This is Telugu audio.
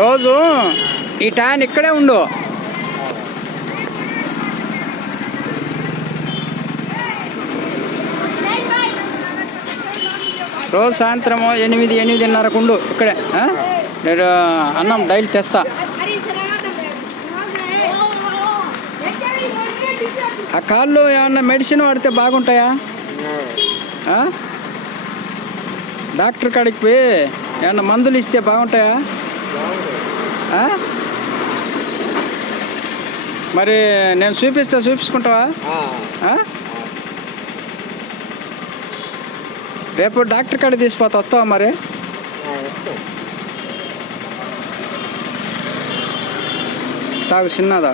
రోజు ఈ టైం ఇక్కడే ఉండు. రోజు సాయంత్రం 8-8:30కు ఉండు ఇక్కడే. నేను అన్నం డైలీ తెస్తా. ఆ కాళ్ళు ఏమన్నా మెడిసిన్ వాడితే బాగుంటాయా? డాక్టర్ కాడికి పోయి ఏమన్నా మందులు ఇస్తే బాగుంటాయా? మరి నేను చూపించుకుంటావా? రేపు డాక్టర్ కాడికి తీసిపోతా, వస్తావా? మరి తాగు చిన్నదా.